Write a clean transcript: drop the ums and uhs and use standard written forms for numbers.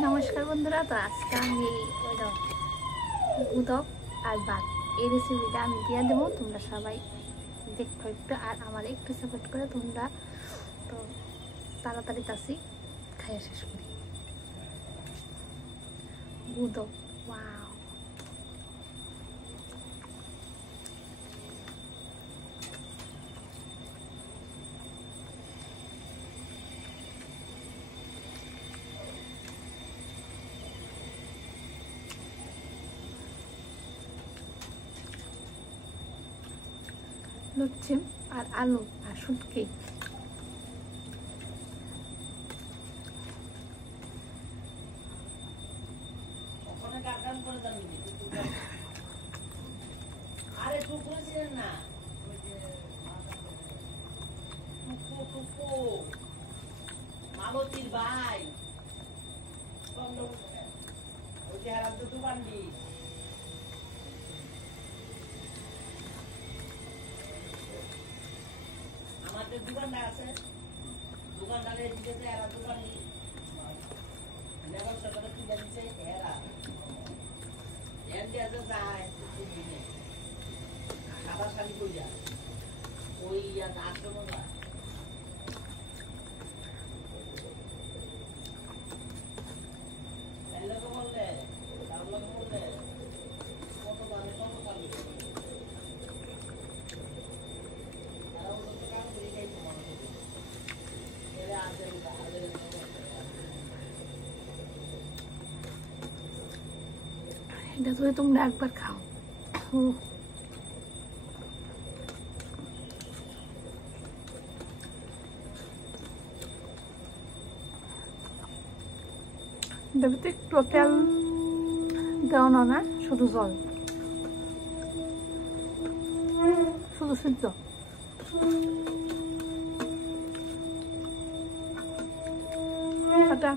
নমস্কার বন্ধুরা, তো আজকে আমি উদক আর ভাত এই রেসিপিটা আমি দিয়ে দেবো। তোমরা সবাই দেখো একটু, আর আমার একটু সাপোর্ট করে তোমরা। তো তাড়াতাড়ি তাসি খাইয়া শেষ করি। উদক, ওয়াও, লুচিম আর আলু আর শুটকি। মালতীর ভাই ওই যে হারাম তো বান্ডি আমাদের দোকানদার আছে, দোকানদারের দিকে এরা দোকান নেবার সরকারে কিনে দিচ্ছে এরা এর দিয়ে যায় খাবার শাড়ি কইয়া ওই আশ্রম যায়। এটা তো তোমরা একবার খাও। এটাতে একটু তেল দেওয়া না, শুধু জল, শুধু সিদ্ধ। এটা